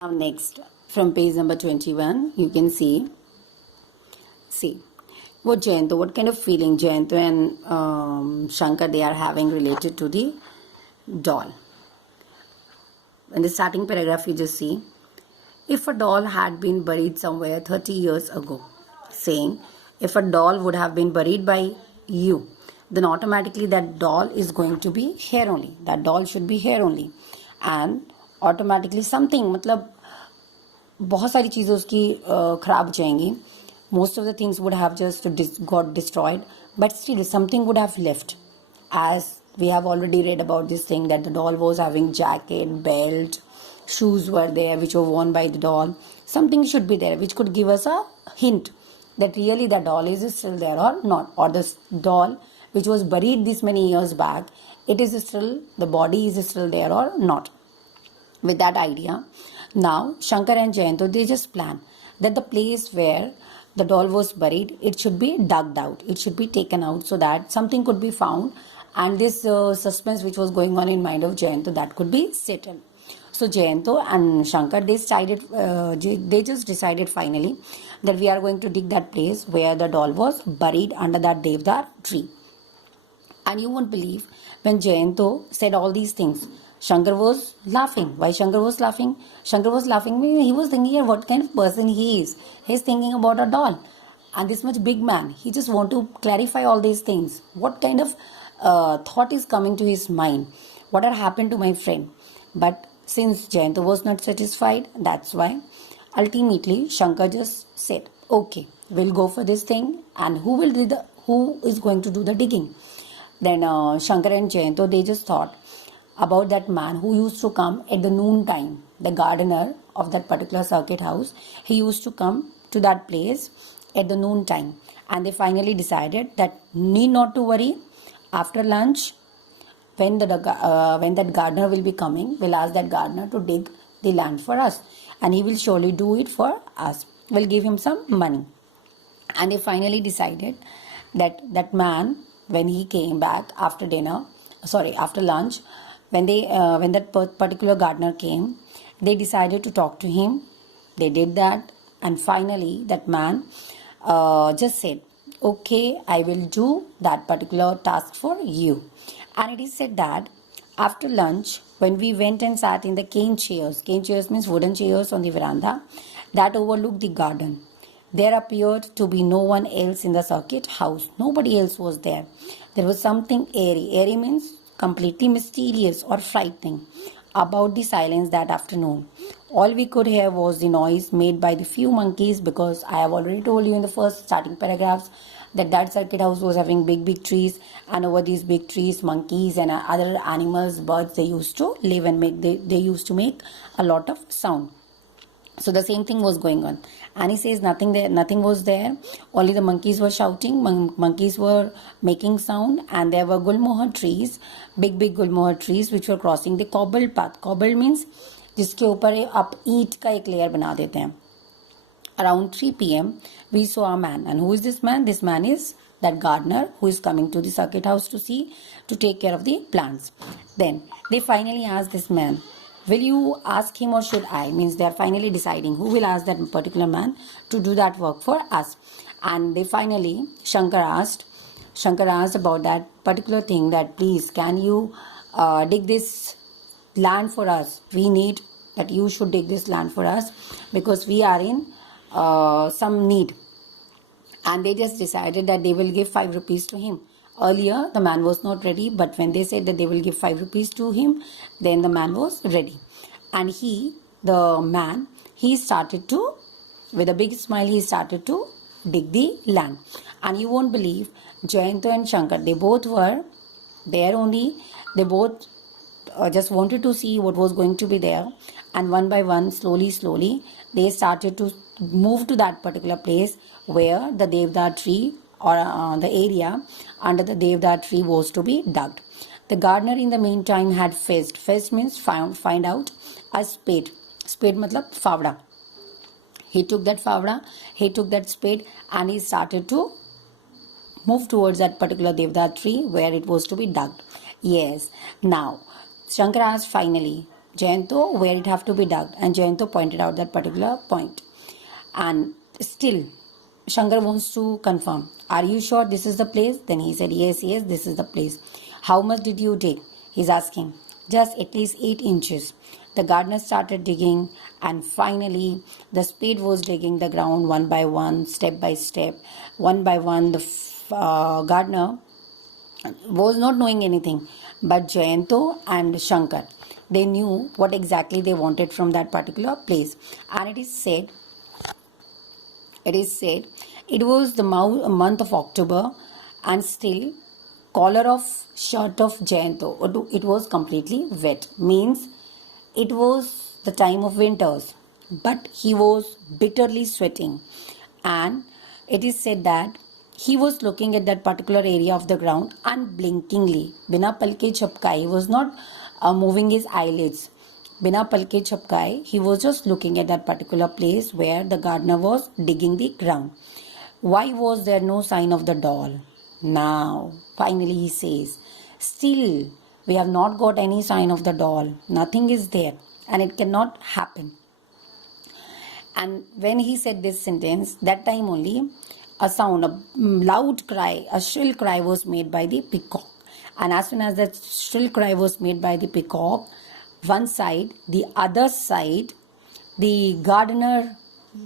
Now next, from page number 21, you can see what kind of feeling Jayanto and Shankar they are having related to the doll. In the starting paragraph, you just see, if a doll had been buried somewhere 30 years ago, saying, if a doll would have been buried by you, then automatically that doll is going to be here only. That doll should be here only. And automatically something, मतलब बहुत सारी चीज़ें उसकी खराब हो जाएंगी. Most of the things would have just got destroyed, but still something would have left. As we have already read about this thing, that the doll was having jacket, belt, shoes were there which were worn by the doll. Something should be there which could give us a hint that really the doll is still there or not, or the doll which was buried this many years back, it is still, the body is still there or not. With that idea, now Shankar and Jayanto, they just plan that the place where the doll was buried, it should be dug out, it should be taken out, so that something could be found, and this suspense which was going on in mind of Jayanto, that could be settled. So Jayanto and Shankar, they just decided finally that we are going to dig that place where the doll was buried under that Devdar tree. And you won't believe, when Jayanto said all these things, Shankar was laughing. Why Shankar was laughing? Shankar was laughing because he was thinking what kind of person he is. He's thinking about a doll. And this much big man, he just want to clarify all these things. What kind of thought is coming to his mind? What had happened to my friend? But since Jayanto was not satisfied, that's why ultimately Shankar just said, okay, we'll go for this thing, and who is going to do the digging? Then Shankar and Jayanto, they just thought about that man who used to come at the noon time, the gardener of that particular circuit house. He used to come to that place at the noon time, and they finally decided that need not to worry. After lunch, when that gardener will be coming, we'll ask that gardener to dig the land for us, and he will surely do it for us. We'll give him some money. And they finally decided that that man, when he came back after lunch, when that particular gardener came, they decided to talk to him. They did that, and finally that man just said, okay, I will do that particular task for you. And it is said that after lunch, when we went and sat in the cane chairs means wooden chairs on the veranda that overlooked the garden, there appeared to be no one else in the circuit house. Nobody else was there. There was something airy. Airy means completely mysterious or frightening about the silence that afternoon. All we could hear was the noise made by the few monkeys, because I have already told you in the first starting paragraphs that circuit house was having big trees, and over these big trees, monkeys and other animals, birds, they used to live and they used to make a lot of sound. So the same thing was going on, and he says nothing was there. Only the monkeys were shouting, monkeys were making sound, and there were gulmohar trees, big gulmohar trees, which were crossing the cobbled path. Cobbled means जिसके ऊपर आप ईंट का एक layer बना देते हैं. Around 3 p.m. we saw a man. And who is this man? This man is that gardener who is coming to the circuit house to take care of the plants. Then they finally asked this man, will you ask him or should I? Means they are finally deciding who will ask that particular man to do that work for us. And they finally, Shankar asked about that particular thing, that please, can you dig this land for us? We need that you should dig this land for us, because we are in some need. And they just decided that they will give 5 rupees to him. Earlier, the man was not ready, but when they said that they will give 5 rupees to him, then the man was ready. And the man started to, with a big smile, he started to dig the land. And you won't believe, Jayanto and Shankar, they both were there only. They both just wanted to see what was going to be there. And one by one, slowly, they started to move to that particular place where the Devdar tree, or the area under the Devdar tree, was to be dug. The gardener in the meantime had fetched. Fetched means find out, a spade. Spade matlab favda. He took that favda, he took that spade, and he started to move towards that particular Devdar tree where it was to be dug. Yes. Now, Shankar asked finally, Jayanto, where it have to be dug, and Jayanto pointed out that particular point. And still, Shankar wants to confirm, are you sure this is the place? Then he said, yes, this is the place. How much did you dig? He's asking. Just at least 8 inches. The gardener started digging, and finally the spade was digging the ground one by one, step by step. One by one, the gardener was not knowing anything, but Jayanto and Shankar, they knew what exactly they wanted from that particular place. And it is said it was the month of October, and still collar of shirt of Jayanto, it was completely wet. Means it was the time of winters, but he was bitterly sweating. And it is said that he was looking at that particular area of the ground unblinkingly. Bina palke chapkai, he was not moving his eyelids. Bina palke chapkai, he was just looking at that particular place where the gardener was digging the ground. Why was there no sign of the doll? Now, finally he says, still we have not got any sign of the doll. Nothing is there, and it cannot happen. And when he said this sentence, that time only a sound, a loud cry, a shrill cry was made by the peacock. And as soon as that shrill cry was made by the peacock, one side, the other side, the gardener,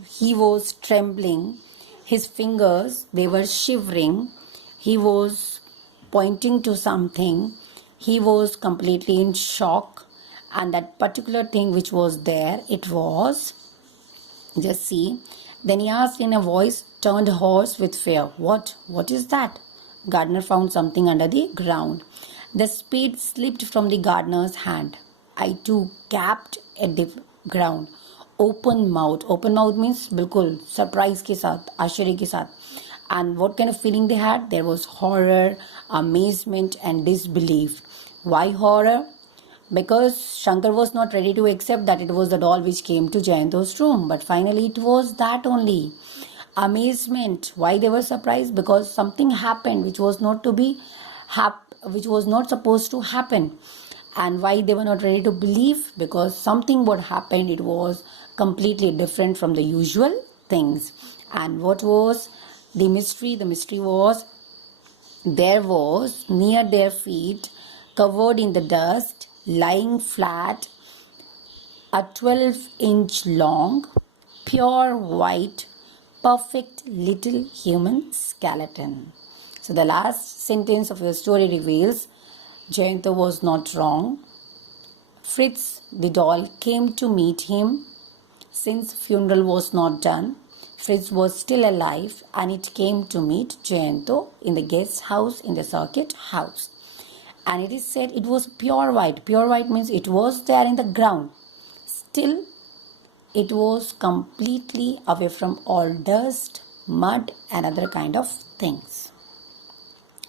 he was trembling. His fingers, they were shivering. He was pointing to something. He was completely in shock. And that particular thing which was there, it was, just see. Then he asked in a voice turned hoarse with fear, What is that? Gardener found something under the ground. The spade slipped from the gardener's hand. I too gasped at the ground. Open mouth. Open mouth means बिल्कुल surprise के साथ, आश्चर्य के साथ. And what kind of feeling they had? There was horror, amazement and disbelief. Why horror? Because Shankar was not ready to accept that it was the doll which came to Jayanto's room. But finally it was that only. Amazement. Why they were surprised? Because something happened which was not supposed to happen. And why they were not ready to believe? Because something what happened, it was completely different from the usual things. And what was the mystery? The mystery was, there was near their feet, covered in the dust, lying flat, a 12-inch long, pure white, perfect little human skeleton. So the last sentence of your story reveals Jayanto was not wrong. Fritz, the doll, came to meet him. Since funeral was not done, Fritz was still alive, and it came to meet Jayanto in the guest house in the circuit house. And it is said it was pure white. Pure white means it was there in the ground. Still, it was completely away from all dust, mud and other kind of things.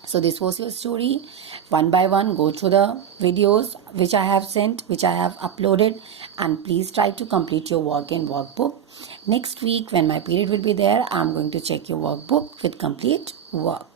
So this was your story. One by one, go through the videos which I have sent, which I have uploaded, and please try to complete your work in workbook. Next week when my period will be there, I am going to check your workbook with complete work.